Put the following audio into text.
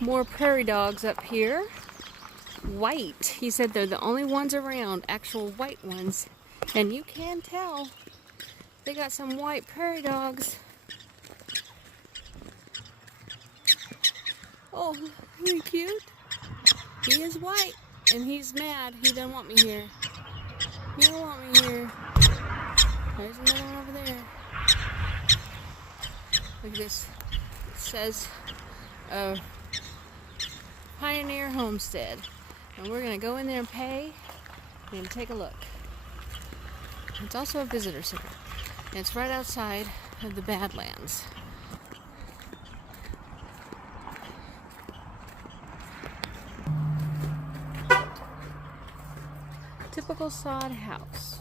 More prairie dogs up here. White. He said they're the only ones around, actual white ones. And you can tell they got some white prairie dogs. Oh, isn't he cute? He is white, and he's mad. He doesn't want me here. He don't want me here. There's another one over there. Look at this. It says Pioneer Homestead. And we're going to go in there and pay and take a look. It's also a visitor center. And it's right outside of the Badlands. Typical sod house.